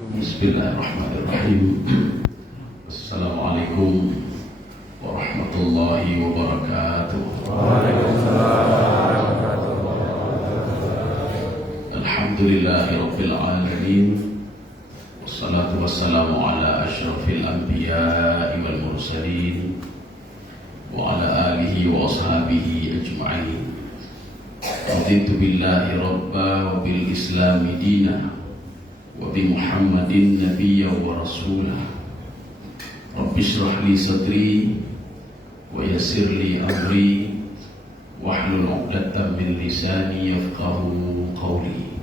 Bismillahirrahmanirrahim. Assalamualaikum warahmatullahi wabarakatuh. Alhamdulillahi rabbil alamin. Wassalatu wassalamu ala asyrafil anbiya'i wal mursalin wa ala alihi wa ashabihi ajma'in. Raditu billahi rabba wa bil islami dina wa bi Muhammadin nabiyya wa rasulah. Rabbi shrah li sadri wa yassir li amri wahlul 'uqdatam min lisani yafqahu qawli.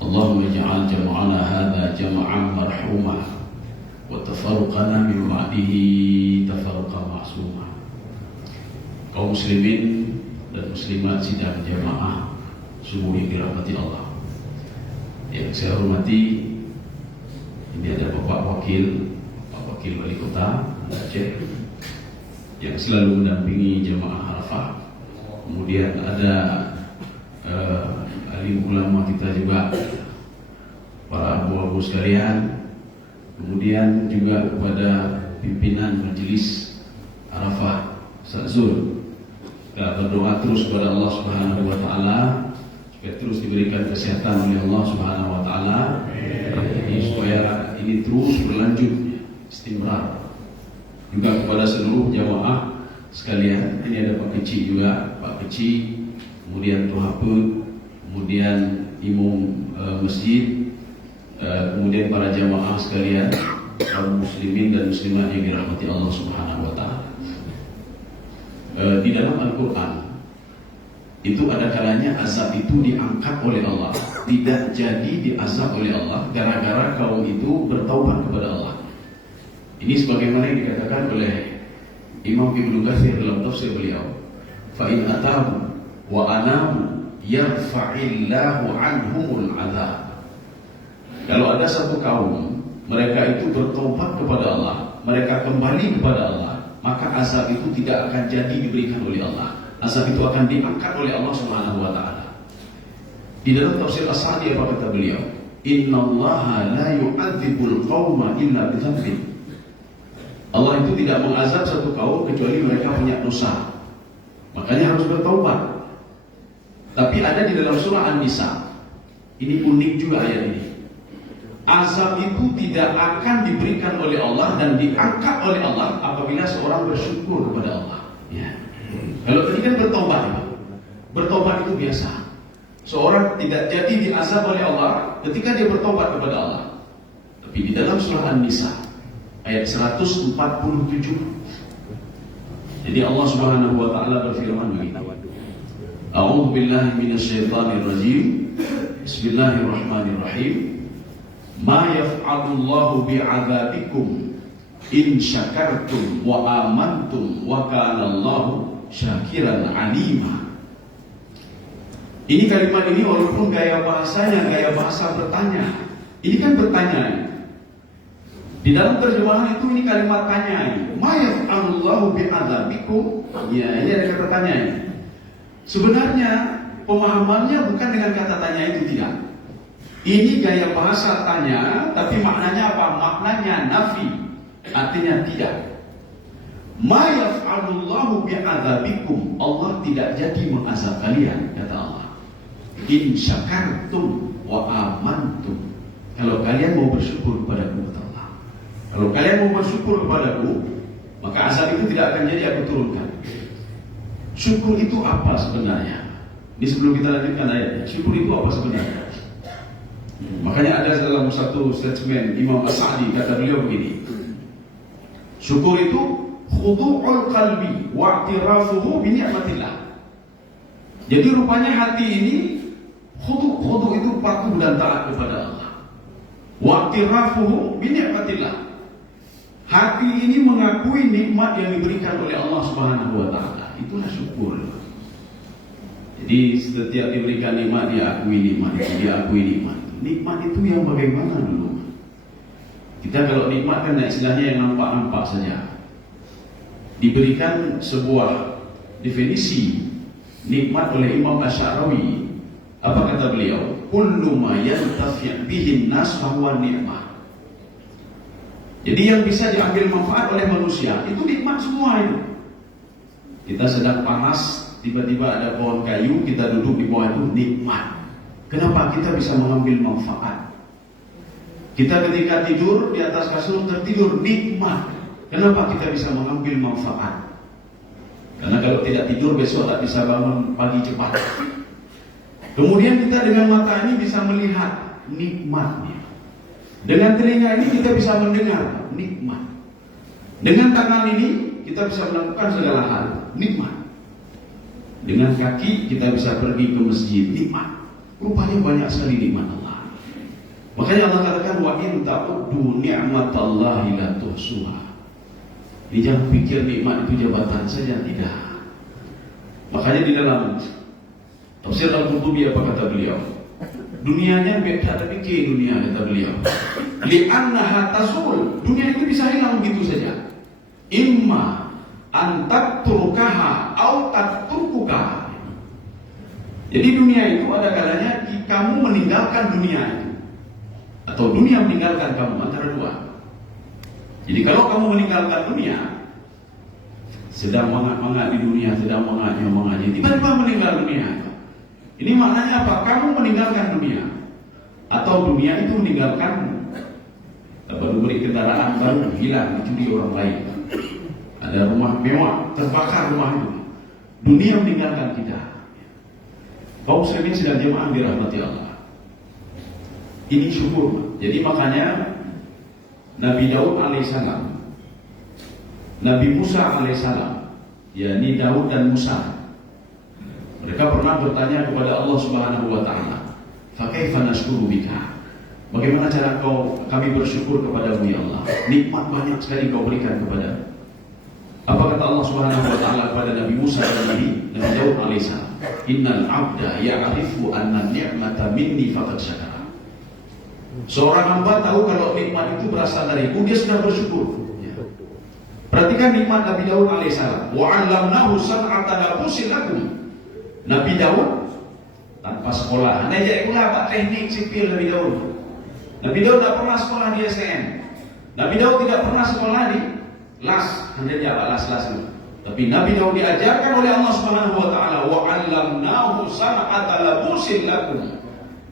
Allahumma ij'al jam'ana hadha jam'an marhuma wa tafarruqana min ba'dihi tafarruqan ma'suma. Kaum muslimin dan muslimat sidang jamaah subuh yang dirahmati Allah. Yang saya hormati, ini ada Bapak Wakil Wali Kota Aceh yang selalu mendampingi jamaah Arafah. Kemudian ada alim ulama kita juga, para abu-abu sekalian. Kemudian juga kepada pimpinan majelis Arafah Sa'zul. Kita berdoa terus kepada Allah Subhanahu wa taala supaya terus diberikan kesehatan oleh Allah Subhanahu wa taala. Supaya ini terus berlanjut istimrar. Juga kepada seluruh jamaah sekalian. Ini ada Pak Kecil juga, Pak Kecil, kemudian Tuhape, kemudian imam masjid, kemudian para jamaah sekalian, kaum muslimin dan muslimat yang dirahmati Allah Subhanahu wa taala. Di dalam Al-Quran itu ada kalanya azab itu diangkat oleh Allah, tidak jadi diazab oleh Allah gara-gara kaum itu bertaubat kepada Allah. Ini sebagaimana yang dikatakan oleh Imam Ibnu Katsir dalam tafsir beliau, fa in atabu wa anamu yarfa'illahu anhumul azab. Kalau ada satu kaum mereka itu bertaubat kepada Allah, mereka kembali kepada Allah, maka azab itu tidak akan jadi diberikan oleh Allah. Azab itu akan diangkat oleh Allah Subhanahu wa taala. Di dalam tafsir As-Sa'di apa kata beliau? Innallaha la yu'adzibul qauma illa bi dzambin. Allah itu tidak mengazab satu kaum kecuali mereka punya dosa. Makanya harus bertaubat. Tapi ada di dalam surah An-Nisa. Ini unik juga ayat ini. Azab itu tidak akan diberikan oleh Allah dan diangkat oleh Allah apabila seorang bersyukur kepada Allah. Ya. Kalau tadi kan bertobat itu biasa. Seorang tidak jadi diazab oleh Allah ketika dia bertobat kepada Allah. Tapi di dalam surah An-Nisa ayat 147, jadi Allah Subhanahu wa taala berfirman begini. A'udzu billahi minasyaitonir rajim. Bismillahirrahmanirrahim. Ma yaf'alullahu bi'adzabikum in syakartum wa amantum wa kana Allahu syakiran alima. Ini kalimat ini walaupun gaya bahasanya gaya bahasa bertanya, ini kan bertanya. Di dalam terjemahan itu ini kalimat tanya. Ma yaf'alullahu bi'adzabikum. Ya, ini ada kata tanya. Sebenarnya pemahamannya bukan dengan kata tanya itu, tidak. Ini gaya bahasa tanya, tapi maknanya apa? Maknanya nafi, artinya tidak. Ma yaf'alullahu bi'adzabikum. Allah tidak jadi mengazab kalian, kata Allah. In syakartum wa amantum. Kalau kalian mau bersyukur kepadaku, kata Allah. Kalau kalian mau bersyukur kepadaku, maka azab itu tidak akan jadi aku turunkan. Syukur itu apa sebenarnya? Ini sebelum kita lanjutkan ayatnya. Syukur itu apa sebenarnya? Makanya ada dalam satu statement Imam As-Sa'di, kata beliau begini. Syukur itu khudu'ul qalbi wa i'tirafuhu bi ni'matillah. Jadi rupanya hati ini khudu' itu patuh dan taat kepada Allah. Wa i'tirafuhu bi ni'matillah. Hati ini mengakui nikmat yang diberikan oleh Allah Subhanahu wa taala. Itulah syukur. Jadi setiap diberikan nikmat dia akui nikmat itu, dia akui nikmat. Nikmat itu yang bagaimana dulu? Kita kalau nikmat kan istilahnya yang nampak-nampak saja. Diberikan sebuah definisi nikmat oleh Imam Asy'arawi. Apa kata beliau? kullu ma yantafi' bihi an-nas fahuwa ni'mah. Jadi yang bisa diambil manfaat oleh manusia itu nikmat semua itu. Kita sedang panas, tiba-tiba ada pohon kayu, kita duduk di bawah itu, nikmat. Kenapa? Kita bisa mengambil manfaat. Kita ketika tidur di atas kasur tertidur, nikmat. Kenapa? Kita bisa mengambil manfaat. Karena kalau tidak tidur besok tak bisa bangun pagi cepat. Kemudian kita dengan mata ini bisa melihat nikmatnya. Dengan telinga ini kita bisa mendengar nikmat. Dengan tangan ini kita bisa melakukan segala hal, nikmat. Dengan kaki kita bisa pergi ke masjid, nikmat. Rupanya banyak sekali nikmat Allah. Makanya Allah katakan wa in ta'uddu ni'matallahi la tuhsuha. Ini jangan pikir nikmat itu jabatan saja, tidak. Makanya di dalam Tafsir Al-Qurtubi apa kata beliau? Dunianya tak ada pikir dunia, kata beliau. Li'annaha tasul. Dunia itu bisa hilang begitu saja. Imma an tatrukaha au tatrukuka. Jadi dunia itu ada kalanya kamu meninggalkan dunia itu, atau dunia meninggalkan kamu, antara dua. Jadi kalau kamu meninggalkan dunia, sedang mangat-mangat di dunia, sedang mangat-mangat, tiba-tiba meninggal dunia. Ini maknanya apa? Kamu meninggalkan dunia, atau dunia itu meninggalkanmu. Baru beli kendaraan baru, hilang, dicuri orang lain. Ada rumah mewah, terbakar rumah itu. Dunia meninggalkan kita. Kaum muslimin sedang jemaah dirahmati Allah. Ini syukur. Jadi makanya Nabi Daud alaihissalam, Nabi Musa alaihissalam, yakni Daud dan Musa, mereka pernah bertanya kepada Allah Subhanahu wa taala, "Fa kaifa nashkuru bika?" Bagaimana cara kami bersyukur kepadamu ya Allah? Nikmat banyak sekali kau berikan kepada. Apa kata Allah Subhanahu wa taala kepada Nabi Musa dan Nabi Daud alaihissalam? Innal 'abda ya'rifu anna ni'mata minni faqad syakara. Seorang hamba tahu kalau nikmat itu berasal dariku, dia sudah bersyukur. Perhatikan nikmat Nabi Daud alaihissalam. Wa 'allamnahu san'ata labusin lakum. Nabi Daud tanpa sekolah, hanya jadi ulama teknik sipil Nabi Daud. Nabi Daud tidak pernah sekolah di STM. Nabi Daud tidak pernah sekolah di las, hanya jawab las-las itu. Tapi Nabi Daud diajarkan oleh Allah Subhanahu wa taala, wa 'allamnahu san'ata labusin lakum.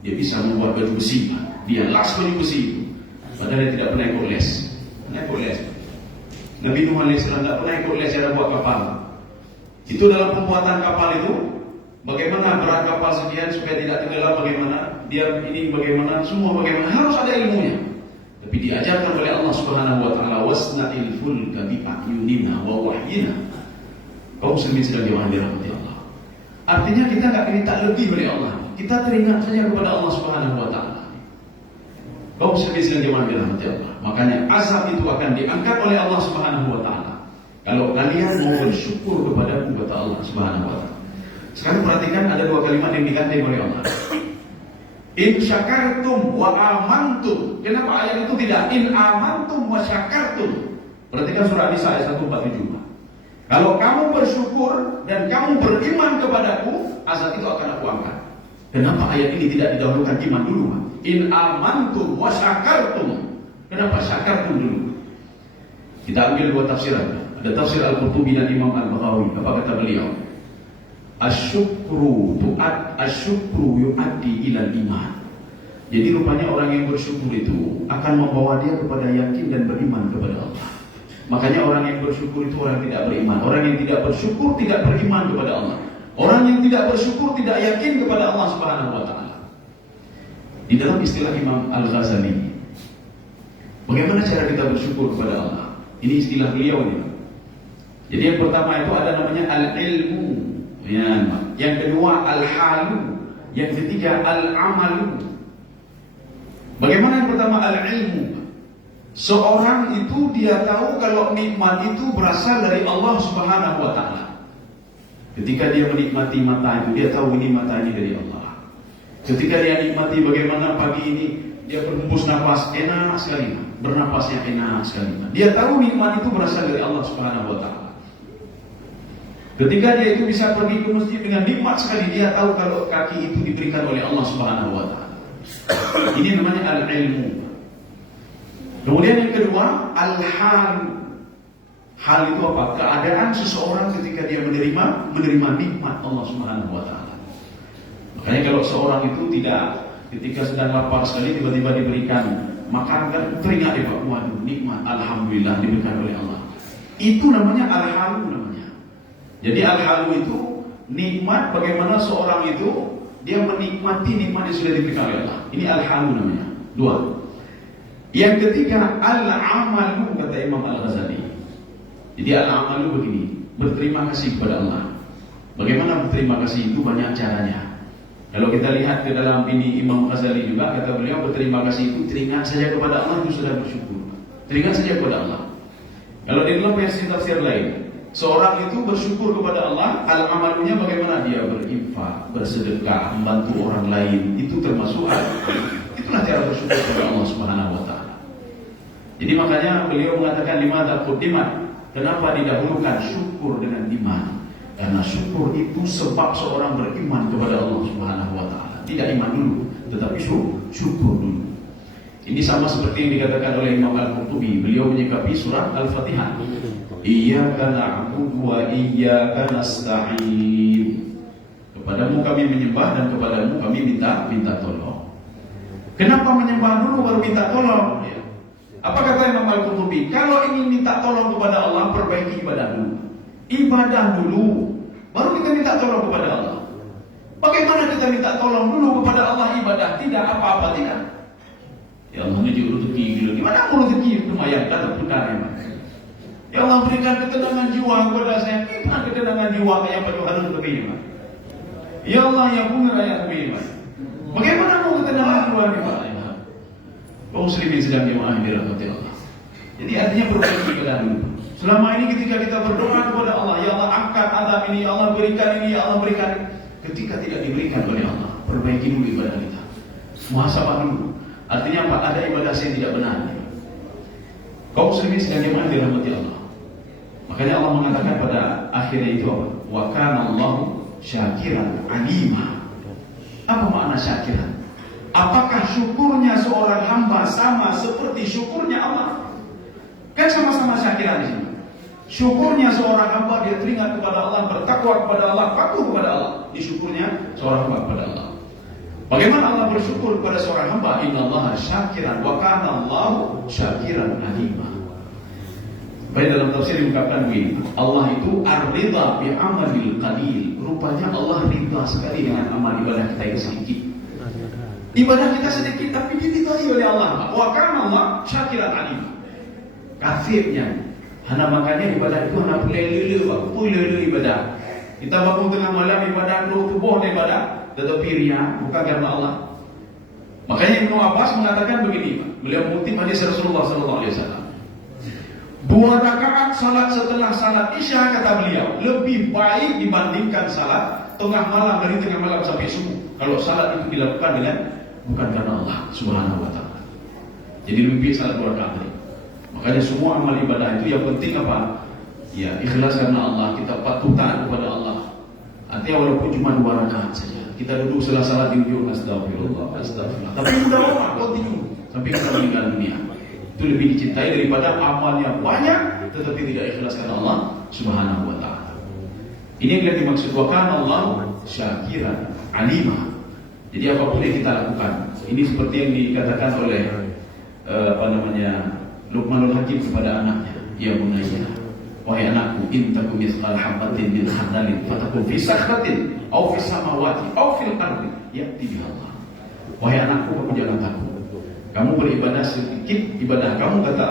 Dia bisa membuat baju besi. Dia las baju besi itu. Padahal dia tidak pernah ikut les. Nabi Nuh alaihissalam tidak pernah ikut les cara buat kapal. Itu dalam pembuatan kapal itu, bagaimana berat kapal sekian supaya tidak tenggelam, bagaimana dia ini, bagaimana semua, bagaimana harus ada ilmunya. Tapi diajarkan oleh Allah Subhanahu wa taala, wasna'il fulka bi a'yunina wa wahyina. Kaum muslimin sedang jemaah dirahmati Allah. Artinya kita enggak minta lebih dari Allah. Kita teringat saja kepada Allah Subhanahu wa taala. Kaum muslimin sedang jemaah dirahmati Allah. Makanya azab itu akan diangkat oleh Allah Subhanahu wa taala kalau kalian mau bersyukur kepada kata Allah Subhanahu wa taala. Sekarang perhatikan ada dua kalimat yang digandeng oleh Allah. In syakartum wa amantum. Kenapa ayat itu tidak in amantum wa syakartum? Perhatikan surah Nisa ayat 147. Kalau kamu bersyukur dan kamu beriman kepadaku, azab itu akan aku angkat. Kenapa ayat ini tidak didahulukan iman dulu? In amantum wa syakartum. Kenapa syakartum dulu? Kita ambil dua tafsiran. Ada tafsir Al-Qurtubi dan Imam Al-Baghawi. Apa kata beliau? Asyukru yu'addi ilal iman. Jadi rupanya orang yang bersyukur itu akan membawa dia kepada yakin dan beriman kepada Allah. Makanya orang yang bersyukur itu orang yang tidak beriman. Orang yang tidak bersyukur tidak beriman kepada Allah. Orang yang tidak bersyukur tidak yakin kepada Allah Subhanahu wa taala. Di dalam istilah Imam Al-Ghazali, bagaimana cara kita bersyukur kepada Allah? Ini istilah beliau ini. Jadi yang pertama itu ada namanya al-ilmu. Yang kedua al-halu, yang ketiga al-amalu. Bagaimana yang pertama al-ilmu? Seorang itu dia tahu kalau nikmat itu berasal dari Allah Subhanahu wa taala. Ketika dia menikmati mata itu, dia tahu ini mata ini dari Allah. Ketika dia nikmati bagaimana pagi ini dia berhembus nafas enak sekali, bernafasnya enak sekali. Dia tahu nikmat itu berasal dari Allah Subhanahu wa taala. Ketika dia itu bisa pergi ke masjid dengan nikmat sekali, dia tahu kalau kaki itu diberikan oleh Allah Subhanahu wa taala. Ini namanya al-ilmu. Kemudian yang kedua, al-hal. Hal itu apa? Keadaan seseorang ketika dia menerima nikmat Allah Subhanahu wa taala. Makanya kalau seorang itu tidak, ketika sedang lapar sekali tiba-tiba diberikan makan, kan teringat dia, waduh nikmat, alhamdulillah diberikan oleh Allah. Itu namanya al-halu namanya. Jadi al-halu itu nikmat, bagaimana seorang itu dia menikmati nikmat yang sudah diberikan oleh Allah. Ini al-halu namanya. Dua. Yang ketiga, al-amalu, kata Imam Al-Ghazali. Jadi al-amalu begini, berterima kasih kepada Allah. Bagaimana berterima kasih itu banyak caranya. Kalau kita lihat ke dalam ini Imam Ghazali juga, kata beliau, berterima kasih itu teringat saja kepada Allah itu sudah bersyukur. Teringat saja kepada Allah. Kalau di dalam versi tafsir lain, seorang itu bersyukur kepada Allah, al-amalunya bagaimana? Dia berinfak, bersedekah, membantu orang lain, itu termasuk itulah cara bersyukur kepada Allah Subhanahu wa taala. Jadi makanya beliau mengatakan limadza quddimat, kenapa didahulukan syukur dengan iman? Karena syukur itu sebab seorang beriman kepada Allah Subhanahu wa taala. Tidak iman dulu, tetapi syukur dulu. Ini sama seperti yang dikatakan oleh Imam Al-Qurtubi. Beliau menyikapi surah Al-Fatihah. Iyyaka na'budu wa iyyaka nasta'in. Kepadamu kami menyembah dan kepadamu kami minta tolong. Kenapa menyembah dulu baru minta tolong? Ya. Apa kata Imam Al-Qurtubi? Kalau ingin minta tolong kepada Allah, perbaiki ibadah dulu. Ibadah dulu, baru kita minta tolong kepada Allah. Bagaimana kita minta tolong dulu kepada Allah ibadah? Tidak apa-apa, tidak. Ya Allah ngejur rezeki gitu. Gimana aku rezeki? Lumayan, datang perkara. Ya Allah berikan ketenangan jiwa kepada saya. Gimana ketenangan jiwa kayak pada harus lebih? Ya Allah yang punya rakyat lebih. Bagaimana mau ketenangan jiwa ini Pak? Kaum muslimin sedang jemaah dirahmati Allah. Jadi artinya perbaiki ibadah dulu. Selama ini ketika kita berdoa kepada Allah, ya Allah angkat azab ini, ya Allah berikan ini, ya Allah berikan. Ketika tidak diberikan oleh Allah, perbaiki dulu ibadah kita. Muhasabah dulu. Artinya apa? Ada ibadah yang tidak benar. Kaum muslimin sedang jemaah dirahmati Allah. Makanya Allah mengatakan pada akhirnya itu apa? Wa kana Allahu syakiran alima. Apa makna syakiran? Apakah syukurnya seorang hamba sama seperti syukurnya Allah? Kan sama-sama syakiran di sini. Syukurnya seorang hamba dia teringat kepada Allah, bertakwa kepada Allah, patuh kepada Allah. Ini syukurnya seorang hamba kepada Allah. Bagaimana Allah bersyukur kepada seorang hamba? Innallaha syakiran wa kana Allahu syakiran alima. Baik, dalam tafsir diungkapkan begini, Allah itu ar-ridha bi amalil qalil. Rupanya Allah ridha sekali dengan amal ibadah kita yang sedikit. Ibadah kita sedikit tapi diridhai oleh Allah. Wa kana Allah syakiran alima. Kafirnya, hana makanya ibadah itu hana lele ibadah. Kita bangun tengah malam ibadah, tubuh ibadah, tetapi riya bukan karena Allah. Makanya Ibnu Abbas mengatakan begini, beliau mengutip hadis Rasulullah SAW. 2 rakaat salat setelah salat Isya, kata beliau, lebih baik dibandingkan salat tengah malam, dari tengah malam sampai subuh. Kalau salat itu dilakukan dengan bukan karena Allah Subhanahu wa taala. Jadi lebih baik salat 2 rakaat. Makanya semua amal ibadah itu yang penting apa? Ya, ikhlas karena Allah, kita patuh taat kepada Allah. Artinya walaupun cuma 2 rakaat saja. Kita duduk setelah salat di ujung astagfirullah, astagfirullah. Tapi sudah lama continue sampai kita meninggal dunia. Itu lebih dicintai daripada amal yang banyak tetapi tidak ikhlas karena Allah Subhanahu wa taala. Ini yang dimaksud wa kana Allah syakiran alima. Jadi apapun yang kita lakukan, ini seperti yang dikatakan oleh Luqmanul Hakim kepada anaknya, ya bunayya, wahai anakku, in takum mithqal habatin min khardalin fatakun fi sakhratin aw fi samawati aw fil ardi ya'ti biha Allah. Wahai anakku, kamu jangan takut. Kamu beribadah sedikit, ibadah kamu kata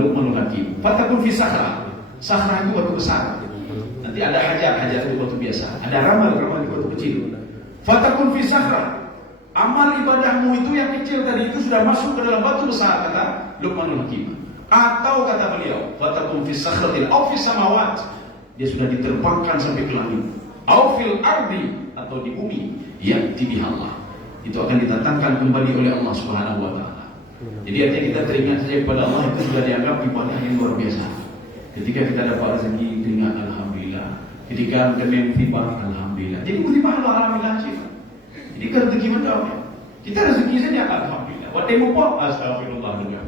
Luqmanul Hakim. Fatakun fi sakhra. Sakhra itu batu besar. Nanti ada hajar itu batu biasa. Ada ramal itu batu kecil. Fatakun fi sakhra. Amal ibadahmu itu yang kecil tadi itu sudah masuk ke dalam batu besar, kata Luqmanul Hakim. Atau kata beliau, fatakun fi sakhratin aw fi samawat. Dia sudah diterbangkan sampai ke langit. Aw fil ardi, atau di bumi, ya'ti biha Allah. Itu akan didatangkan kembali oleh Allah Subhanahu wa taala. Jadi artinya kita teringat saja kepada Allah itu sudah dianggap ibadah yang luar biasa. Ketika kita dapat rezeki, teringat alhamdulillah. Ketika kita musibah, alhamdulillah. Jadi musibah alhamdulillah sih. Jadi kalau rezeki mana? Kita rezeki saja alhamdulillah. Waktu mupok astagfirullah juga.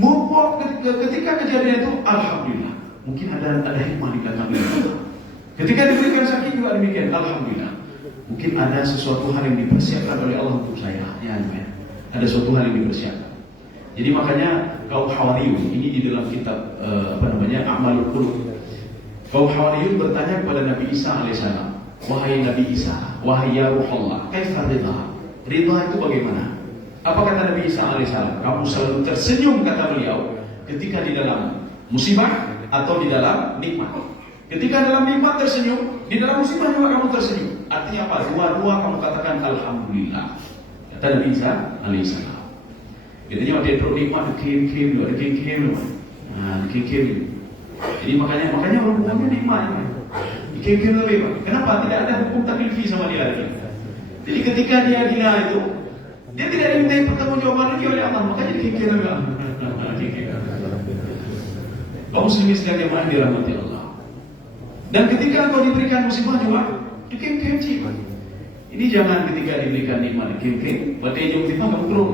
Mupok ketika kejadian itu alhamdulillah. Mungkin ada hikmah di belakang itu. Ketika diberikan sakit juga demikian alhamdulillah. Mungkin ada sesuatu hal yang dipersiapkan oleh Allah untuk saya. Ya, ada sesuatu hal yang dipersiapkan. Jadi makanya kaum Hawariyun ini di dalam kitab A'malul Qulub. Kaum Hawariyun bertanya kepada Nabi Isa alaihissalam, wahai Nabi Isa, wahai ya Ruhullah, kaifa ridha? Ridha itu bagaimana? Apa kata Nabi Isa alaihissalam? Kamu selalu tersenyum, kata beliau, ketika di dalam musibah atau di dalam nikmat. Ketika dalam nikmat tersenyum, di dalam musibah juga kamu tersenyum. Artinya apa? Dua-dua kamu katakan alhamdulillah. Kata Nabi Isa alaihissalam. Katanya waktu itu nikmat dikirim-kirim, dikirim. Jadi makanya orang buahnya nikmat. Dikirim lebih, Pak. Kenapa? Tidak ada hukum taklifi sama dia lagi. Jadi ketika dia gila itu, dia tidak diminta pertanggungjawaban lagi oleh Allah, makanya dikirim lebih. Kaum muslimin sekalian yang dirahmati Allah. Dan ketika engkau diberikan musibah juga, dikirim cik. Ini jangan ketika diberikan nikmat dikirim, berarti yang musibah kamu keruk.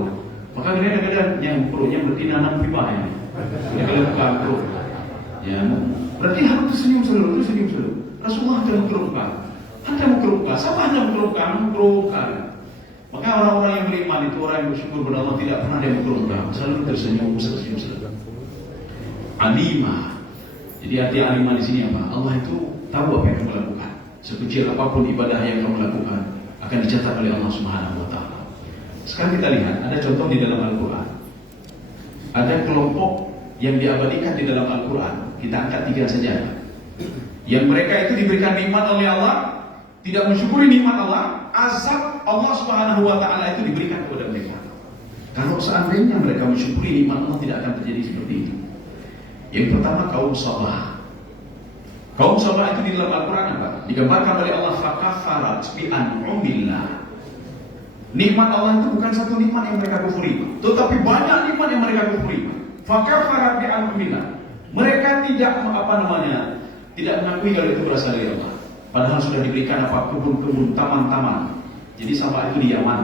Maka kadang-kadang yang perutnya berarti nanam pipa ya. Kalau bukan perut, ya berarti harus tersenyum selalu, Rasulullah tidak mengkerukkan. Anda mengkerukkan, siapa Anda mengkerukkan? Maka orang-orang yang beriman itu orang yang bersyukur kepada Allah tidak pernah ada yang mengkerukkan, selalu tersenyum selalu. Alimah. Jadi arti alimah di sini apa? Allah itu tahu apa yang kamu lakukan. Sekecil apapun ibadah yang kamu lakukan akan dicatat oleh Allah Subhanahu wa taala. Sekarang kita lihat, ada contoh di dalam Al-Quran. Ada kelompok yang diabadikan di dalam Al-Quran. Kita angkat 3 saja. Yang mereka itu diberikan nikmat oleh Allah, tidak mensyukuri nikmat Allah, azab Allah Subhanahu wa taala itu diberikan kepada mereka. Kalau seandainya mereka mensyukuri nikmat Allah, tidak akan terjadi seperti itu. Yang pertama kaum Sabah. Kaum Sabah itu di dalam Al-Quran apa? Digambarkan oleh Allah fakafarat bi an'umillah. Nikmat Allah itu bukan satu nikmat yang mereka kufuri, tetapi banyak nikmat yang mereka kufuri. Fakafarat bi an'umillah. Mereka tidak tidak mengakui kalau itu berasal dari Allah. Padahal sudah diberikan kebun-kebun, taman-taman. Jadi Sabah itu di Yaman.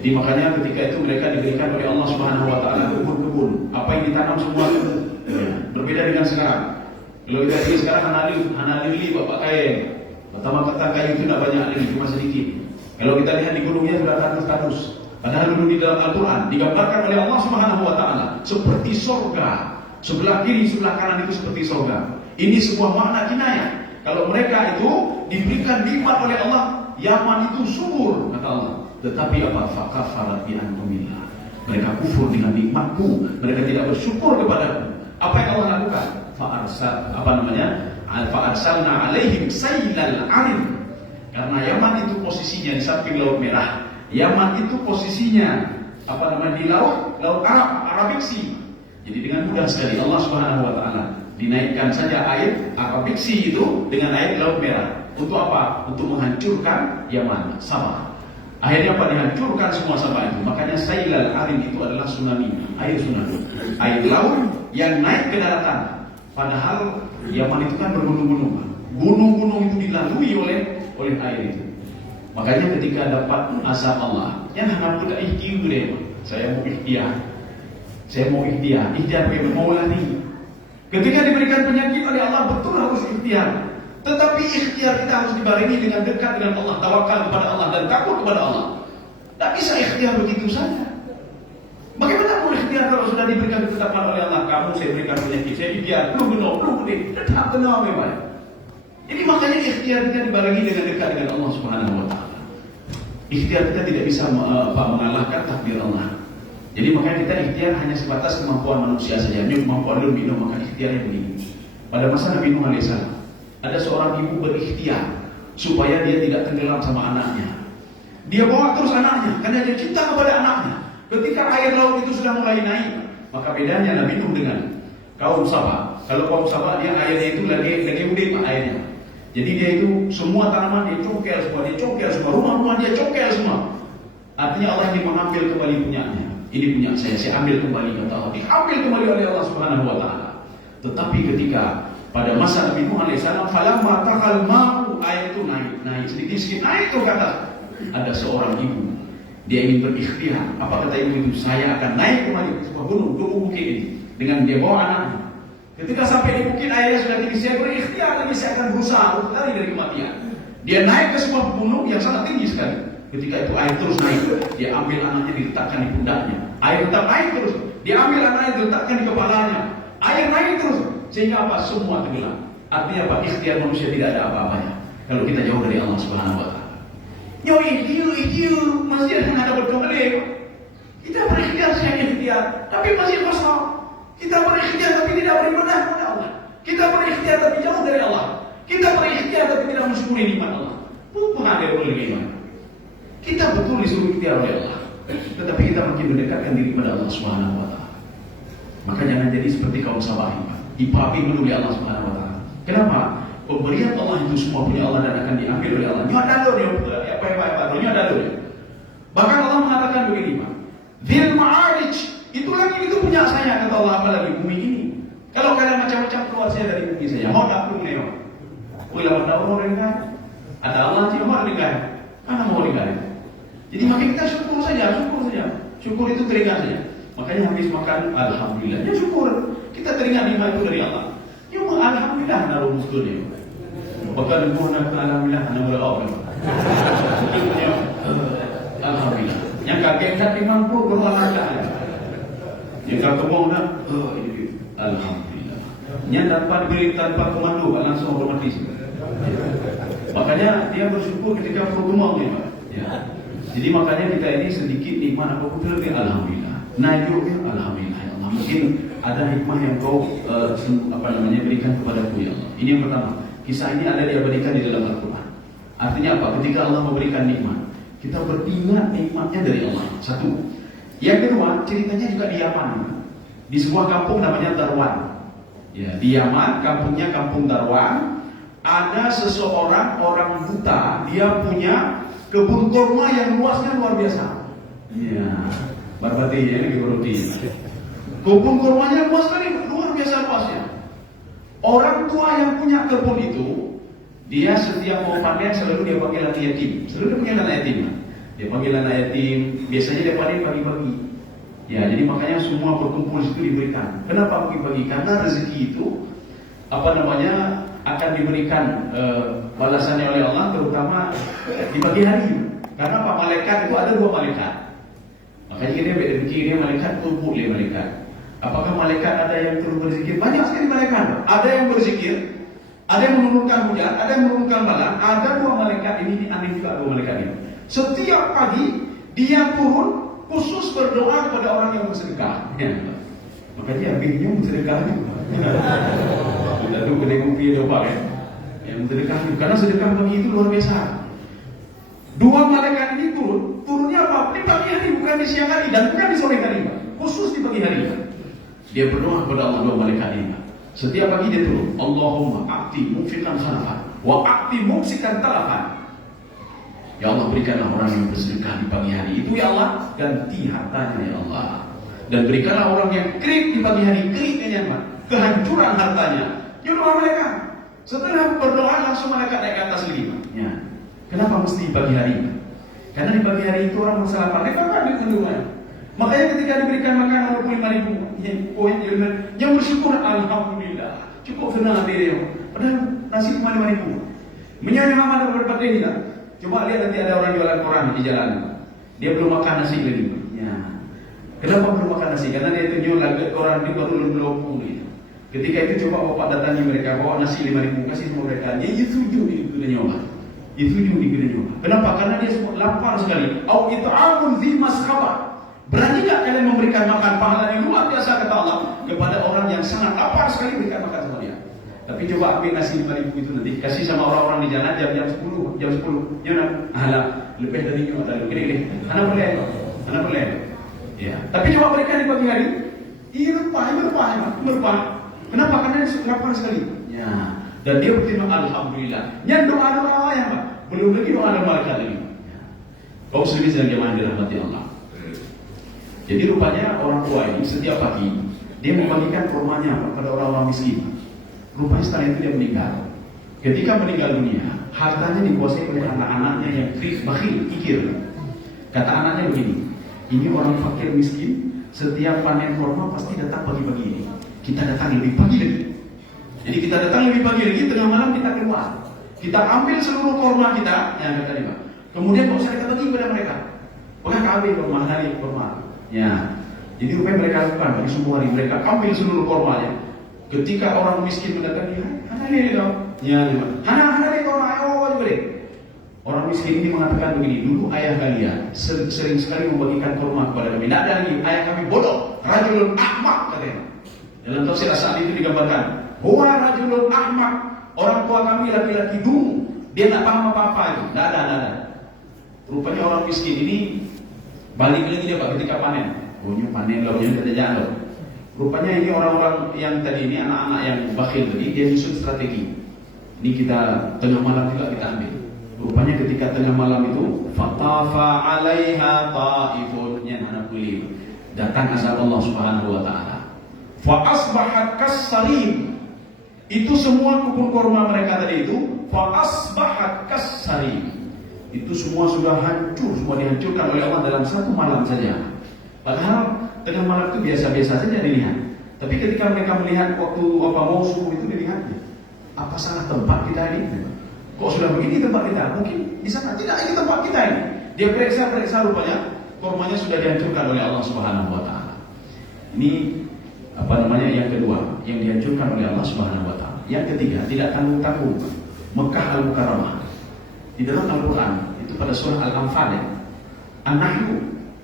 Jadi makanya ketika itu mereka diberikan oleh Allah Subhanahu wa taala kebun-kebun. Apa yang ditanam semua itu berbeda dengan sekarang. Kalau kita lihat sekarang hanalili bapak kain. Pertama-tama kayu itu tidak banyak lagi, cuma sedikit. Kalau kita lihat di gunungnya sudah tandus-tandus. Padahal dulu di dalam Al-Quran digambarkan oleh Allah Subhanahu wa taala seperti sorga. Sebelah kiri, sebelah kanan itu seperti sorga. Ini sebuah makna kinayah. Kalau mereka itu diberikan nikmat oleh Allah, Yaman itu subur, kata Allah. Tetapi apa? Fakafarat bi an'umillah. Mereka kufur dengan nikmatku. Mereka tidak bersyukur kepadaku. Apa yang Allah lakukan? Fa'arsalna alaihim sailal arim. Karena Yaman itu posisinya di samping Laut Merah. Yaman itu posisinya di laut Arabic Sea. Jadi dengan mudah sekali Allah Subhanahu wa taala dinaikkan saja air Arabic Sea itu dengan air Laut Merah. Untuk apa? Untuk menghancurkan Yaman, Sabah. Akhirnya apa? Dihancurkan semua Sabah itu. Makanya sailal arim itu adalah tsunami, air tsunami. Air laut yang naik ke daratan. Padahal Yaman itu kan bergunung-gunung. Gunung-gunung itu dilalui oleh air itu. Makanya ketika dapat azab Allah, yang hanya mudah ikhtiar, saya mau ikhtiar bagaimana? Mau lari. Ketika diberikan penyakit oleh Allah, betul harus ikhtiar. Tetapi ikhtiar kita harus dibarengi dengan dekat dengan Allah, tawakal kepada Allah dan takut kepada Allah. Tak bisa ikhtiar begitu saja. Bagaimana mau ikhtiar kalau sudah diberikan ketetapan oleh Allah? Kamu saya berikan penyakit, saya ikhtiar, belum tetap tenang memang. Jadi makanya ikhtiar kita dibarengi dengan dekat dengan Allah Subhanahu wa taala. Ikhtiar kita tidak bisa mengalahkan takdir Allah. Jadi makanya kita ikhtiar hanya sebatas kemampuan manusia saja. Ini kemampuan lu maka ikhtiarnya begini. Pada masa Nabi Nuh alaihissalam, ada seorang ibu berikhtiar supaya dia tidak tenggelam sama anaknya. Dia bawa terus anaknya karena dia cinta kepada anaknya. Ketika air laut itu sudah mulai naik, maka bedanya Nabi Nuh dengan kaum Sabah. Kalau kaum Sabah dia airnya itu lagi udah airnya. Jadi dia itu semua tanaman dia cokel semua, rumah-rumah dia cokel semua. Artinya Allah ini mengambil kembali punyanya. Ini punya saya ambil kembali, kata Allah. Diambil kembali oleh Allah Subhanahu wa taala. Tetapi ketika pada masa Nabi Nuh alaihissalam, falamma taqal ma'u, air itu naik sedikit naik ke atas. ada seorang ibu, dia ingin berikhtiar. Apa kata ibu itu? Saya akan naik kembali ke sebuah gunung, ke bukit ini, dengan dia bawa anaknya. Ketika sampai di bukit, ayahnya sudah tinggi, saya berikhtiar lagi, saya akan berusaha untuk lari dari kematian. Dia naik ke sebuah gunung yang sangat tinggi sekali. Ketika itu air terus naik, dia ambil anaknya diletakkan di pundaknya. Air tetap naik terus, dia ambil anaknya diletakkan di kepalanya. Air naik terus, sehingga apa? Semua tenggelam. Artinya apa? Ikhtiar manusia tidak ada apa-apanya kalau kita jauh dari Allah Subhanahu wa Ta'ala. Yo ikhtiar masih ada berkembali. Kita berikhtiar saya ikhtiar, tapi masih kosong. Kita berikhtiar tapi tidak beribadah kepada Allah. Kita berikhtiar tapi jauh dari Allah. Kita berikhtiar tapi tidak mensyukuri nikmat Allah. Pun ada boleh gimana? Kita betul disuruh ikhtiar oleh Allah, tetapi kita makin mendekatkan diri kepada Allah Subhanahu wa Ta'ala. Maka jangan jadi seperti kaum Sabahin, dipapi oleh Allah Subhanahu wa Ta'ala. Kenapa? Pemberian Allah itu semua punya Allah dan akan diambil oleh Allah. Nyo dalur ya, apa-apa, dalur. Bahkan Allah mengatakan begini, Pak. Dzil ma'arij, itu lagi itu punya saya, kata Allah, apalagi bumi ini. Kalau kalian macam-macam keluar saya dari bumi saya, mau tak perlu neo. Ulah tahu mau dengar. Ada Allah sih mau dengar. Mana mau dengar? Jadi makin kita syukur saja. Syukur itu teringat saja. Makanya habis makan, alhamdulillah. Ya syukur. Kita teringat nikmat itu dari Allah. Ya alhamdulillah naruh muskulnya. Bahkan pun alhamdulillah naruh Allah. Alhamdulillah. Yang kaget tak mampu berolahraga. Yang kata mau nak, alhamdulillah. Yang tanpa komando, langsung hormati. Makanya dia bersyukur ketika bergumam ya. Jadi makanya kita ini sedikit nikmat apapun lebih alhamdulillah. Najuknya alhamdulillah ya Allah. Mungkin ada hikmah yang kau berikan kepadaku ya Allah. Ini yang pertama. Kisah ini ada diabadikan di dalam Al-Quran. Artinya apa? Ketika Allah memberikan nikmat, kita beringat nikmatnya dari Allah. Satu. Yang kedua, ceritanya juga di Yaman. Di sebuah kampung namanya Darwan. Ya, di Yaman, kampungnya Kampung Darwan. Ada seseorang orang buta, dia punya kebun kurma yang luasnya luar biasa. Ya, berbati ini berarti. Kebun kurmanya luas sekali, luar biasa luasnya. Orang tua yang punya kebun itu, dia setiap mau panen selalu dia panggil anak yatim. Selalu dia panggil anak yatim. Dia panggil anak yatim. Biasanya dia panen pagi-pagi. Ya, jadi makanya semua berkumpul situ diberikan. Kenapa pagi-pagi? Karena rezeki itu akan diberikan balasannya oleh Allah, terutama di pagi hari. Karena Pak malaikat itu ada 2 malaikat. Makanya dia berpikir dia malaikat tubuh dia malaikat. Apakah malaikat ada yang terus berzikir? Banyak sekali malaikat. Ada yang berzikir, ada yang menurunkan hujan, ada yang menurunkan bala. Ada 2 malaikat ini aneh juga 2 malaikat ini. Setiap pagi dia turun khusus berdoa kepada orang yang bersedekah. Ya. Makanya bininya bersedekah juga. Kita tuh kedai kopi doa ya. Yang sedekah itu, karena sedekah pagi itu luar biasa. 2 malaikat ini turunnya apa? Di pagi hari, bukan di siang hari dan bukan di sore hari, khusus di pagi hari. Dia berdoa kepada Allah 2 malaikat ini. Setiap pagi dia turun, Allahumma a'ti munfiqan khalafan wa a'ti mumsikan talafan. Ya Allah, berikanlah orang yang bersedekah di pagi hari itu ya Allah, ganti hartanya ya Allah. Dan berikanlah orang yang krik di pagi hari, kriknya kehancuran hartanya. Ya doa mereka. Setelah berdoa langsung malaikat naik ke atas lima. Ya. Kenapa mesti di pagi hari? Karena di pagi hari itu orang bersalapan. Mereka kan di kandungan. Makanya ketika diberikan makanan 25.000 yang bersyukur alhamdulillah. Cukup senang hati dia. Padahal nasi cuma 5.000. Menyanyi amal berbagai ini lah. Coba lihat nanti ada orang jualan koran di jalan. Dia belum makan nasi lagi. Ya. Kenapa belum makan nasi? Karena dia tunjuk lagi koran ini baru belum gitu. Ketika itu coba bapak datangi mereka, bawa nasi 5.000 kasih semua mereka. Dia setuju di nyoba. Dia setuju di nyoba. Kenapa? Karena dia semua lapar sekali. Au it'amun dzi maskhaba. Berani tak kalian memberikan makan pahala yang luar biasa kata Allah kepada orang yang sangat lapar sekali, berikan makan sama dia. Tapi coba ambil nasi 5.000 itu nanti kasih sama orang-orang di jalan jam 10. Ya nak, alah, lebih dari itu ada gini. Anak boleh. Ya. Tapi coba berikan di pagi hari. Merupah. Kenapa? Karena dia lapar sekali. Ya. Dan dia berterima alhamdulillah. Yang doa yang Pak. Belum lagi doa malaikat ini. Kau sendiri yang jemaah dirahmati Allah. Jadi rupanya orang tua ini setiap pagi dia membagikan kurmanya kepada orang-orang miskin. Rupanya setelah itu dia meninggal. Ketika meninggal dunia, hartanya dikuasai oleh anak-anaknya yang bakhil, kikir. Kata anaknya begini, ini orang fakir miskin, setiap panen kurma pasti datang pagi-pagi ini. Kita datang lebih pagi lagi. Jadi kita datang lebih pagi lagi, tengah malam kita keluar. Kita ambil seluruh kurma kita, yang kata dia. Kemudian nggak usah kita bagi kepada mereka. Pernah kami kurma, hari kurma. Ya, jadi apa yang mereka lakukan bagi semua hari mereka ambil seluruh kurmanya. Ketika orang miskin mendatangi, hana ini dong. Ya, hana ini kurma, ayo boleh. Orang miskin ini mengatakan begini, dulu ayah kalian sering sekali membagikan kurma kepada kami. Tidak ada lagi, ayah kami bodoh, rajulun ahmak katanya. Dalam tafsir As-Sa'di itu digambarkan, huwa rajulun ahmak, orang tua kami laki-laki dungu, dia tak paham apa-apa itu. Tidak ada. Rupanya orang miskin ini balik lagi dia Pak ketika panen. Punya panen launya tidak jatuh. Rupanya ini orang-orang yang tadi ini anak-anak yang bakhil tadi dia susun strategi. Ini kita tengah malam juga kita ambil. Rupanya ketika tengah malam itu fatafa 'alaiha ta'ifun yang anak kulit. Datang azab Allah Subhanahu wa taala. Fa asbahat kas-sarim. Itu semua kebun kurma mereka tadi itu fa asbahat kas-sarim. Itu semua sudah hancur, semua dihancurkan oleh Allah dalam satu malam saja. Padahal tengah malam itu biasa-biasa saja dilihat. Tapi ketika mereka melihat waktu mau subuh itu dilihatnya, apa salah tempat kita ini? Kok sudah begini tempat kita? Mungkin di sana tidak, ini tempat kita ini. Dia periksa rupanya kurmanya sudah dihancurkan oleh Allah Subhanahu wa taala. Ini yang kedua, yang dihancurkan oleh Allah Subhanahu wa taala. Yang ketiga, tidak tanggung-tanggung Mekah Al-Mukarramah. Di dalam Al-Quran itu pada surah Al-Anfal ya, An-Nahl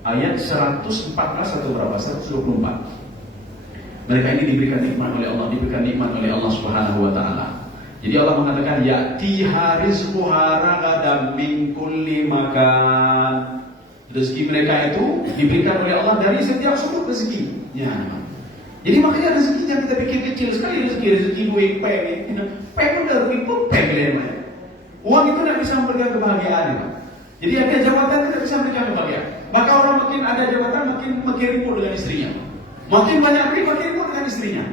ayat 114 atau berapa? 124. Mereka ini diberikan nikmat oleh Allah Subhanahu wa taala. Jadi Allah mengatakan ya'tiha rizquha ragadan min kulli makan. Rezeki mereka itu diberikan oleh Allah dari setiap sudut rezeki. Ya. Jadi makanya rezeki yang kita pikir kecil sekali, rezeki duit peng udah duit peng. Uang itu tidak bisa memberikan kebahagiaan. Jadi ada jabatan tidak bisa memberikan kebahagiaan. Maka orang makin ada jabatan makin ribut dengan istrinya. Makin banyak makin ribut dengan istrinya.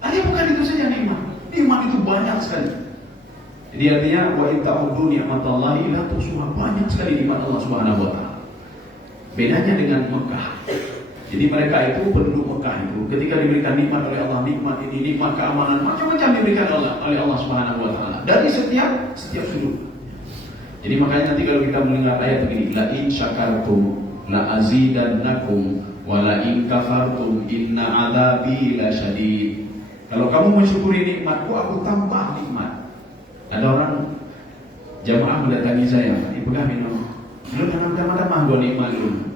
Tapi bukan itu saja nikmat. Nikmat itu banyak sekali. Jadi artinya wa in ta'uddu ni'matallahi la tuhsuha, banyak sekali nikmat Allah Subhanahu wa taala. Bedanya dengan Mekah. Jadi mereka itu penduduk Mekah itu ketika diberikan nikmat oleh Allah, nikmat ini, nikmat keamanan, macam-macam diberikan oleh Allah Subhanahu wa taala dari setiap sudut. Jadi makanya nanti kalau kita mendengar ayat begini, la in syakartum la azidannakum wa la in kafartum inna adzabi lasyadid. Kalau kamu mensyukuri nikmatku, aku tambah nikmat. Ada orang jamaah mendatangi saya, "Ibu kami lu tanam-tanam gua nikmat lu.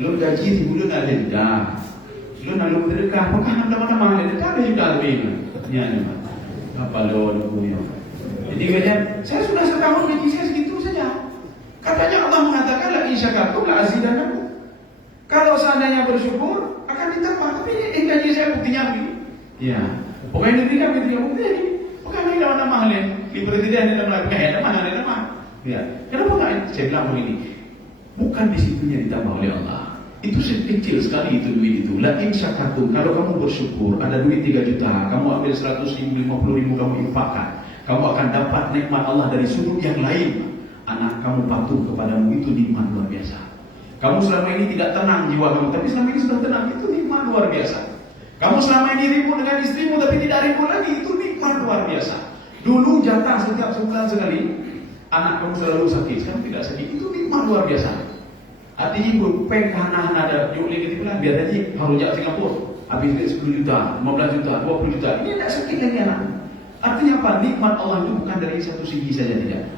Lu gaji di bulan ada dah. Lu nak berkah, bukan nama-nama ada dah juga lebih. Ya, apa lo punya? Jadi kemudian saya sudah setahun gaji saya segitu saja. Katanya Allah mengatakan la in syakartum la azidannakum. Kalau seandainya bersyukur akan ditambah. Tapi ini gaji saya buktinya begini. Ya, pokoknya diberikan buktinya ini. Bukan ini nama mahal. Seperti dia ada nama. Ya, kenapa enggak? Saya bilang begini. Bukan di situnya ditambah oleh Allah. Itu kecil sekali itu duit itu. La in syakartum, kalau kamu bersyukur, ada duit 3 juta, kamu ambil 100 ribu, 50 ribu kamu infakkan, kamu akan dapat nikmat Allah dari sudut yang lain. Anak kamu patuh kepadamu, itu nikmat luar biasa. Kamu selama ini tidak tenang jiwa kamu, tapi selama ini sudah tenang, itu nikmat luar biasa. Kamu selama ini ribut dengan istrimu, tapi tidak ribut lagi, itu nikmat luar biasa. Dulu jatah setiap sebulan sekali, anak kamu selalu sakit, sekarang tidak sakit, itu nikmat luar biasa. Artinya ibu peng hana-hana ada nyulik gitu bilang biar aja harus jauh Singapura habis duit 10 juta, 15 juta, 20 juta, ini tidak sakit lagi anak. Artinya apa? Nikmat Allah itu bukan dari satu segi saja, tidak.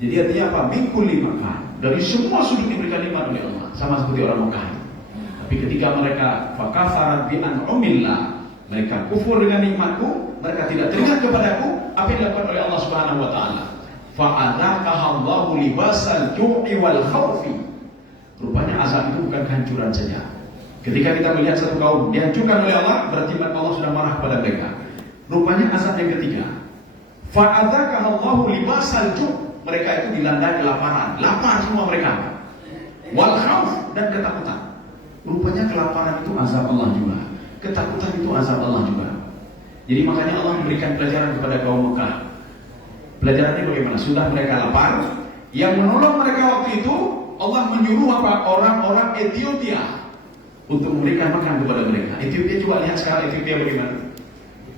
Jadi artinya apa? Min kulli makan, dari semua sudut diberikan nikmat oleh Allah, sama seperti orang Mekah. Tapi ketika mereka fakafarat bi an'umillah, mereka kufur dengan nikmatku, mereka tidak teringat kepadaku, apa yang dilakukan oleh Allah Subhanahu wa taala. Fa'adzaqahallahu libasal ju'i wal khaufi. Rupanya azab itu bukan kehancuran saja. Ketika kita melihat satu kaum dihancurkan oleh Allah, berarti Allah sudah marah kepada mereka. Rupanya azab yang ketiga, fa'adzaqahallahu libasal ju', mereka itu dilanda kelaparan, lapar semua mereka. Wal khauf, dan ketakutan. Rupanya kelaparan itu azab Allah juga, ketakutan itu azab Allah juga. Jadi makanya Allah memberikan pelajaran kepada kaum Mekah. Pelajarannya bagaimana? Sudah mereka lapar, yang menolong mereka waktu itu Allah menyuruh apa? Orang-orang Ethiopia untuk memberikan makan kepada mereka. Ethiopia, coba lihat sekarang Ethiopia bagaimana.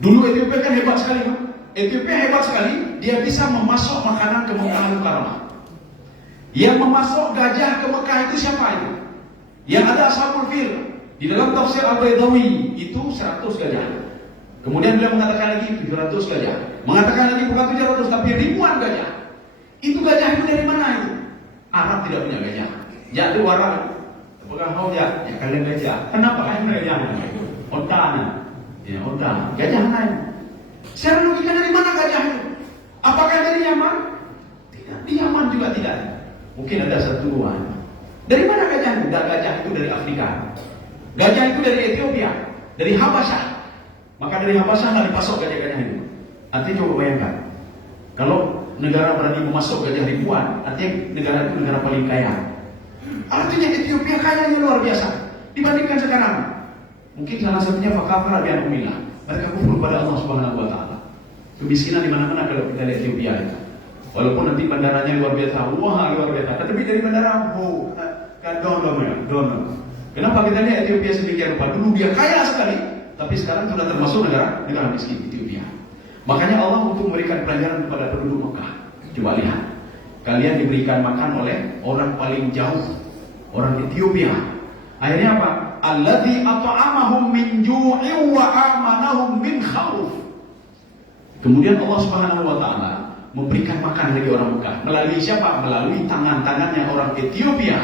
Dulu Ethiopia kan hebat sekali, kan? Ethiopia hebat sekali, dia bisa memasok makanan ke Mekah Al-Mukarramah. Yang memasok gajah ke Mekah itu siapa itu? Yang ada Ashabul Fil. Di dalam tafsir Al-Baydawi itu 100 gajah. Kemudian beliau mengatakan lagi 700 gajah. Mengatakan lagi bukan 700 tapi ribuan gajah. Itu gajah itu dari mana itu? Arab tidak punya gajah. Jadi warna pegang mau ya kalian gajah. Kenapa kalian gajah? Ontana. Ya, ontana. Gajah lain. Secara logika dari mana gajah itu? Apakah dari Yaman? Tidak. Di Yaman juga tidak. Mungkin ada satu ruang. Dari mana gajah itu? Gajah itu dari Afrika. Gajah itu dari Ethiopia, dari Habasyah. Maka dari Habasyah nggak dipasok gajah-gajah itu. Artinya coba bayangkan, kalau negara berani memasok gajah ribuan, artinya negara itu negara paling kaya. Artinya Ethiopia kayanya luar biasa dibandingkan sekarang. Mungkin salah satunya fakafar dan umilah. Mereka kufur pada Allah Subhanahu Wa Taala. Kemiskinan di mana-mana kalau kita lihat Ethiopia itu. Walaupun nanti bandaranya luar biasa, wah luar biasa. Tapi dari bandara, kan dono. Kenapa kita lihat Ethiopia sedemikian rupa? Dulu dia kaya sekali, tapi sekarang sudah termasuk negara miskin Ethiopia. Makanya Allah untuk memberikan pelajaran kepada penduduk Mekah. Coba lihat, kalian diberikan makan oleh orang paling jauh, orang Ethiopia. Akhirnya apa? Alladzi at'amahum min ju'in wa amanahum min khauf. Kemudian Allah Subhanahu Wa Taala memberikan makan bagi orang Mekah. Melalui siapa? Melalui tangan-tangannya orang Ethiopia.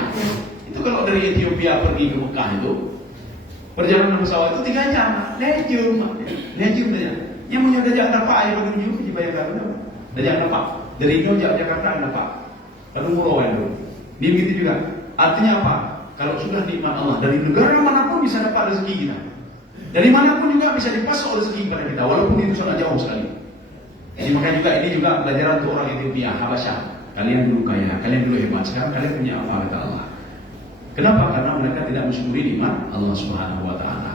Itu kalau dari Ethiopia pergi ke Mekah itu perjalanan pesawat itu 3 jam. Lejum saja. Yang punya dajak tapak yang menuju dibayangkan berapa? Dajak tapak dari Jakarta tapak. Lalu Murawan itu. Ini begitu juga. Artinya apa? Kalau sudah nikmat Allah dari negara manapun bisa dapat rezeki kita. Dari manapun juga bisa dipasok rezeki kepada kita walaupun itu sangat jauh sekali. Jadi makanya juga ini juga pelajaran untuk orang Ethiopia, Habasyah. Kalian dulu kaya, kalian dulu hebat. Sekarang kalian punya apa kata Allah? Kenapa? Karena mereka tidak mensyukuri nikmat Allah Subhanahu Wa Taala.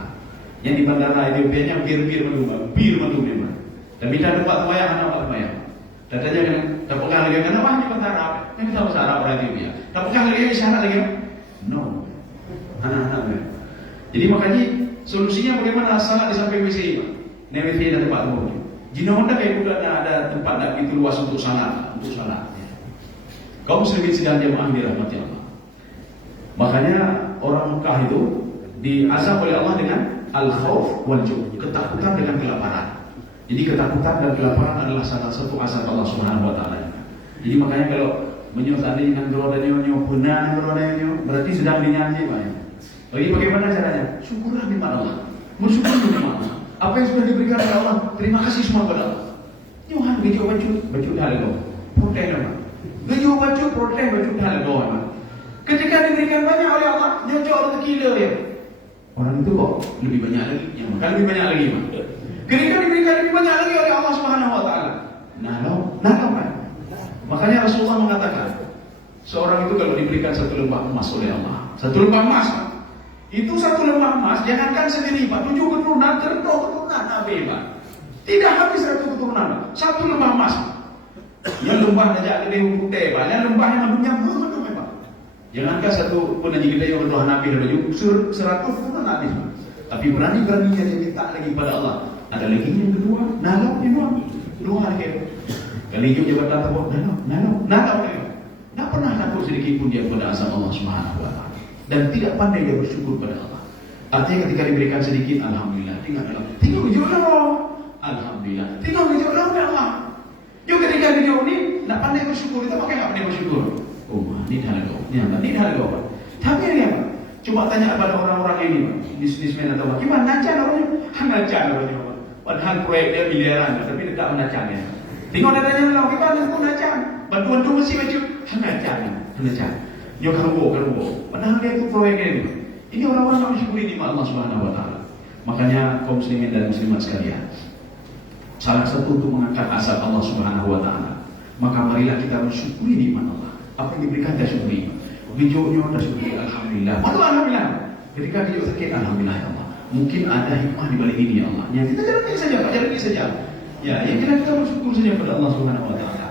Yang di bandara Ethiopia-nya bir madu memang. Dan bila tempat wayang anak apa wayang. Datanya kan tapakah lagi kenapa di bandara? Yang kita bahasa Arab orang Ethiopia. Tapakah lagi di sana lagi? No. Anak-anak. Jadi makanya solusinya bagaimana? Salat di samping WC, Pak. WC dan tempat umum. Jika Anda kayak budak ada tempat tak begitu luas untuk salat. Kaum muslimin sedang jamaah dirahmati Allah. Makanya orang Mekah itu diazab oleh Allah dengan al-khauf wal ju', ketakutan dengan kelaparan. Jadi ketakutan dan kelaparan adalah salah satu azab Allah Subhanahu Wa Taala. Jadi makanya kalau menyusahkan dengan gerodanya punah gerodanya berarti sedang dinyanyi Pak. Jadi bagaimana caranya? Syukurlah nikmat Allah. Bersyukur nikmat Allah. Apa yang sudah diberikan oleh Allah, terima kasih semua kepada Allah. Johan bejo baju halo. Protes apa? Bejo baju protes baju halo. Ketika diberikan banyak oleh Allah, dia jauh rezeki dia. Orang itu kok lebih banyak lagi, yang makan lebih banyak lagi, Pak. Ketika diberikan lebih banyak lagi oleh Allah Subhanahu Wa Taala. Nah, kan? Makanya Rasulullah mengatakan, seorang itu kalau diberikan satu lembah emas oleh Allah, satu lembah emas, itu satu lembah emas, jangankan sendiri, Pak, 7 keturunan, keturunan Nabi, Pak. Tidak habis 1 keturunan, Pak. Satu lembah emas. Yang lembah aja gede putih, Pak. Yang lembah yang mendunia belum, Pak. Jangankan satu pun aja kita yang berdoa Nabi dan baju 100 keturunan Nabi. Tapi berani-beraninya dia minta lagi pada Allah. Ada lagi yang kedua, nalok dua lagi. Kali itu jabatan tabur, nalok. Tak pernah takut sedikit pun dia kepada azab Allah Subhanahu Wa Taala. Dan tidak pandai dia bersyukur pada Allah. Artinya ketika diberikan sedikit, alhamdulillah. Tinggal hijau alhamdulillah. Tinggal hijau oleh Allah. Juga ketika hijau ini, tak pandai bersyukur. Kita pakai tak pandai bersyukur. Oh, ini dah lagu. Pak. Tapi ini apa? Coba tanya kepada orang-orang ini, Pak. Bisnismen atau apa? Gimana nacan orangnya? Nacan orangnya, Pak. Padahal proyek dia miliaran, tapi dekat menacannya. Tengok datanya orang, gimana pun nacan. Bantuan tu mesti baju. Nacan. Dia kerubo. Padahal dia itu proyeknya itu. Ini orang-orang yang mensyukuri nikmat Allah Subhanahu Wa Taala. Makanya kaum muslimin dan muslimat sekalian, salah satu untuk mengangkat azab Allah Subhanahu Wa Taala, maka marilah kita mensyukuri nikmat Allah. Apa yang diberikan kita syukuri. Hijaunya kita syukuri, alhamdulillah. Alhamdulillah. Ketika hijau sakit, alhamdulillah ya Allah. Mungkin ada hikmah di balik ini ya Allah. Yang kita jalani saja. Ya, yang kita bersyukur saja kepada Allah Subhanahu Wa Taala.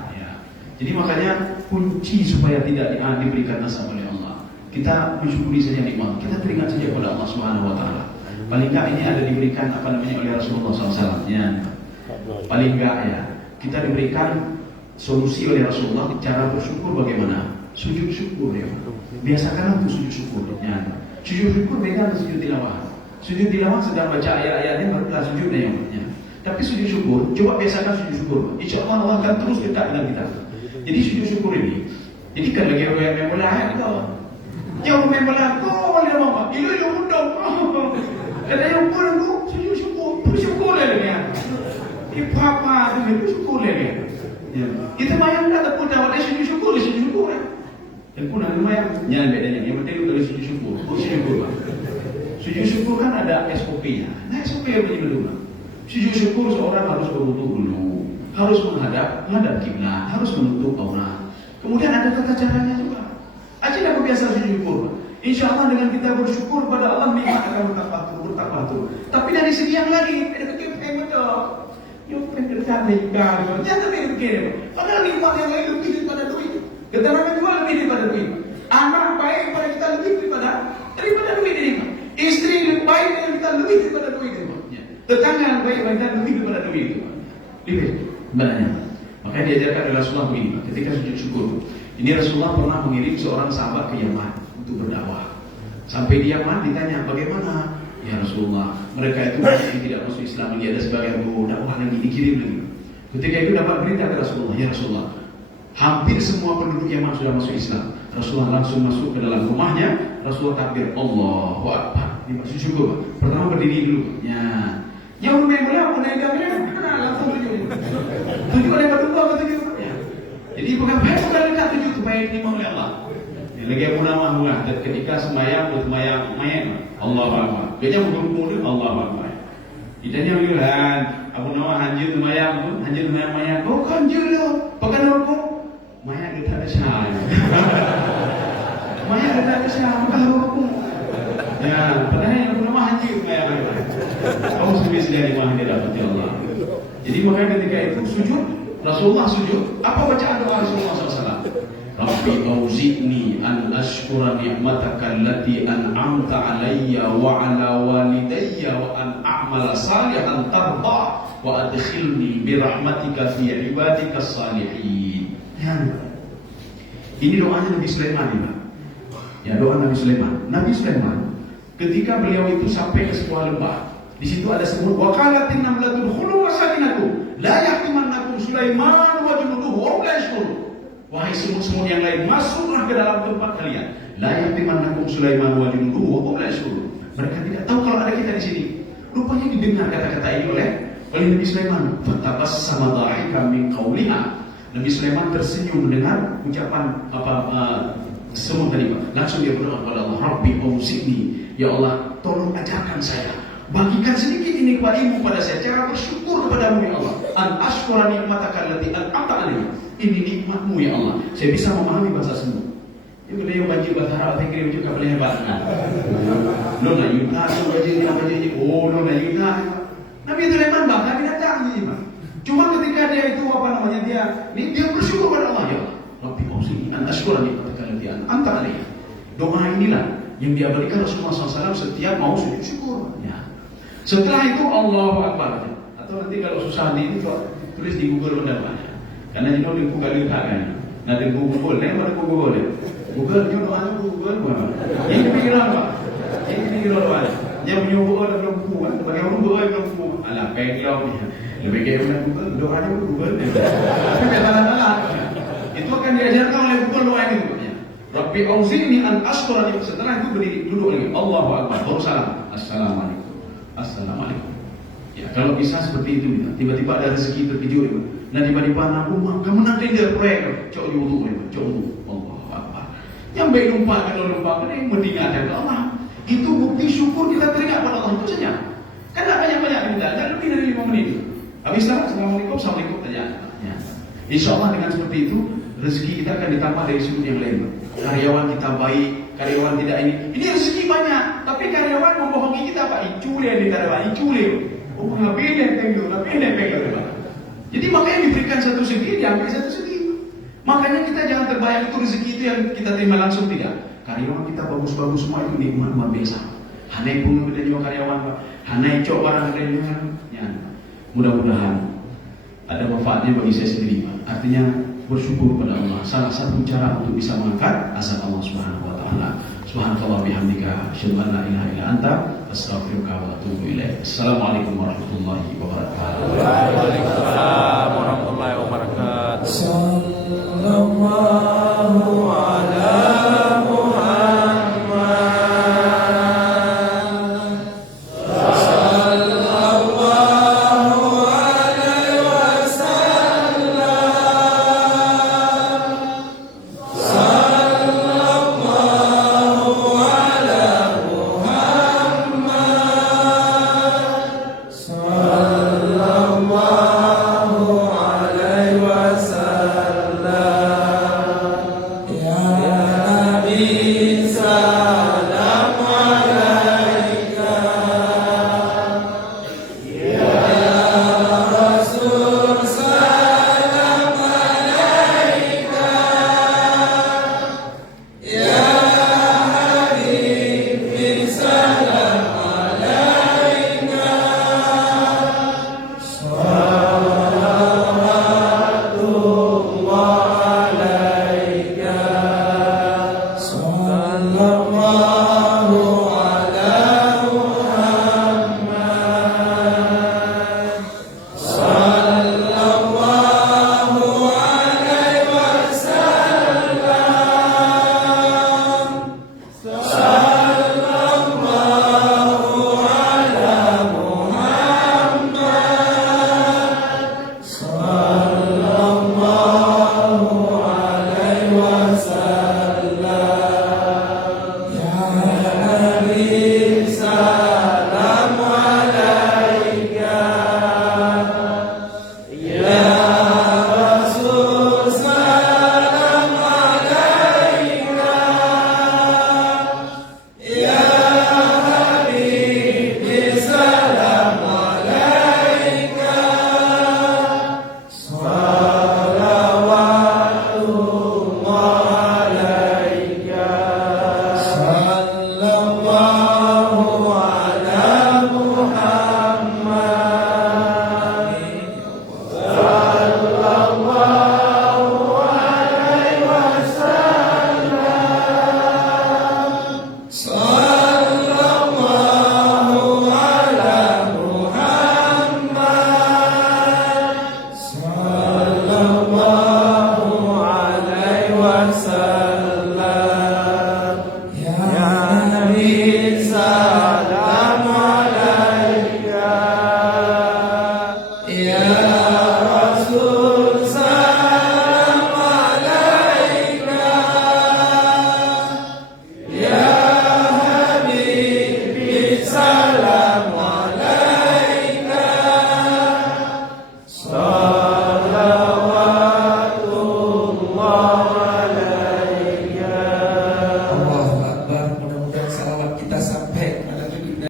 Jadi makanya kunci supaya tidak diberikan nasab oleh Allah, kita mensyukuri saja nikmat, kita teringat saja kepada Allah Subhanahu Wa Taala. Paling enggak ini ada diberikan oleh Rasulullah SAW. Ya. Paling enggak ya, kita diberikan solusi oleh Rasulullah. Cara bersyukur bagaimana? Sujud syukur ya. Biasakan untuk sujud syukur. Ya. Sujud syukur beda dengan sujud tilawah. Sujud tilawah sedang baca ayat-ayatnya barulah sujud ya. Tapi sujud syukur, coba biasakan sujud syukur. Insya Allah akan terus dekat dengan kita. Jadi sujud syukur ini, jadi kan lagi orang yang bola itu, jauh main bola, kau boleh apa? Ilu undang, ada yang pun tu sujud syukur lagi ya. Ipapa tu syukur lagi. Kita bayang dah tak pun dah ada sujud syukur. Dan pun ada bayang, jangan bedanya. Yang penting kita sujud syukur. Sujud syukur kan ada SOP-nya. Nah SOP yang begini dulu. Sujud syukur seorang harus berwudu dulu, harus menghadap kiblat, harus menutup aurat. Kemudian ada tata caranya juga. Aja dah biasa sujud syukur. Insya Allah dengan kita bersyukur pada Allah, nikmat akan bertambah terus. Tapi dari segi yang lain, ada kekepeng betul. Yang pendekat nikah, jangan mikir. Padahal nikmat yang lain lebih daripada duit. Keterangan juga lebih daripada duit. Anak baik kepada kita lebih daripada duit ini. Istri lebih baik dengan kita lebih daripada duit itu. Tetangga yang baik kita lebih daripada duit itu. Lebih sebenarnya. Makanya diajarkan oleh Rasulullah begini, ketika sujud syukur. Ini Rasulullah pernah mengirim seorang sahabat ke Yaman untuk berdakwah. Sampai di Yaman ditanya, bagaimana? Ya Rasulullah, mereka itu banyak yang tidak masuk Islam lagi, ada sebagian dakwah lagi, dikirim lagi. Ketika itu dapat berita ke Rasulullah, ya Rasulullah, hampir semua penduduk Yaman sudah masuk Islam. Rasulullah langsung masuk ke dalam rumahnya, Rasulullah takbir, Allahu Akbar. Ini maksud syukur. Pertama berdiri dulu. Ya. Yang belum boleh apa naik gambar? Kenal langsung tujuh. Tujuh ada berdua atau tujuh? Ya. Jadi bukan dekat tujuh supaya diterima oleh Allah. Yang lagi aku nama Allah. Ketika semayang Allahu Akbar. Biasanya mudah-mudah Allahu Akbar. Idanya bilang, aku nama hanjir semayang tu, hanjir semayang. Oh hanjir tu, pakai aku. Maya kita ada syah. Maya kita ada syah, baru aku. Ya, padahal yang aku nama hanjir semayang. Kamu sebis dari mana dia dapat Allah. Jadi makanya ketika itu sujud, Rasulullah sujud. Apa bacaan doa Rasulullah SAW? Rabbi auzi'ni an ashkura ni'mataka allati an'amta alayya wa ala walidayya wa an a'mala salihan tarda wa adkhilni bi rahmatika fi ibadika salihin. Ya. Ini doanya Nabi Sulaiman ini, Pak. Ya, doa Nabi Sulaiman. Nabi Sulaiman ketika beliau itu sampai ke sebuah lembah, di situ ada semut. Wa qalatin namlatul khulu wasakinatu la yahtimannakum Sulaiman wa junuduhu wa la yashkurun. Wahai semut-semut yang lain, masuklah ke dalam tempat kalian. La yahtimannakum Sulaiman wa junuduhu wa la yashkurun. Mereka tidak tahu kalau ada kita di sini. Rupanya didengar kata-kata ini oleh Nabi Sulaiman. Fatabassama dhahikan min qawliha. Nabi Sulaiman tersenyum mendengar ucapan semut tadi. Langsung dia berdoa kepada Allah, Rabbi auzi'ni, ya Allah, tolong ajarkan saya, bagikan sedikit ini kepadamu pada saya, cara bersyukur kepadamu ya Allah. An ashkura ni'mataka allati an'amta alayya. Ini nikmatmu ya Allah. Saya bisa memahami bahasa semut. Dia boleh baca bahasa Arab, saya kira juga boleh hebat. Lo nak yuta, lo baca ini. Oh, lo nak yuta. Nabi Sulaiman bahkan binatang ini, Pak. Cuma ketika dia itu dia bersyukur pada Allah, ya Allah. Rabbi auzi'ni an ashkura ni'mataka allati an'amta alayya. Doa inilah yang dia berikan Rasulullah SAW setiap mau sujud syukur. Ya. Setelah itu Allahu Akbar. Atau nanti kalau susah ini tulis di Google benda-benda. Karena jenuh di Google kan. Nanti Google, mana Google? Google dia doa Google mana? Ini pikiran apa? Ini pikiran apa? Dia punya Google dalam buku kan? Bagi orang Google dalam buku. Alah, background ni. Lebih kaya guna Google, doa dia Google. Tapi salah-salah. Itu akan diajarkan oleh Google doa ini. Rabbi auzi'ni an ashkura. Setelah itu berdiri duduk lagi. Allahu Akbar. Baru salam. Assalamualaikum. Assalamualaikum. Ya, kalau bisa seperti itu, tiba-tiba ada rezeki terkejut. Dan tiba-tiba anak rumah, kamu nanti dia proyek. Cok wudu, Allahu Akbar. Yang baik lupa yang meninggalkan Allah. Itu bukti syukur kita teringat pada Allah itu saja. Kan tak banyak-banyak minta, tak lebih dari 5 menit. Habis salam, Assalamualaikum saja. Ya. Insya Allah dengan seperti itu rezeki kita akan ditambah dari sudut yang lain. Karyawan kita baik, karyawan tidak ini. Ini rezeki banyak, tapi karyawan membohongi kita Pak. Icule yang ditaruh, icule. Oh, lebih yang pegang. Jadi makanya diberikan satu segi, diambil satu segi. Makanya kita jangan terbayang itu rezeki itu yang kita terima langsung, tidak. Karyawan kita bagus-bagus semua itu nikmat luar biasa. Hanai pun kita juga karyawan, hanai cok barang dengan ya. Mudah-mudahan ada manfaatnya bagi saya sendiri, Pak. Artinya bersyukur pada Allah. Salah satu cara untuk bisa mengangkat azab Allah Subhanahu wa taala. Subhanallah bihamdika, asyhadu an la ilaha illa anta, astaghfiruka wa atubu ilaik. Assalamualaikum warahmatullahi wabarakatuh. Waalaikumsalam warahmatullahi wabarakatuh.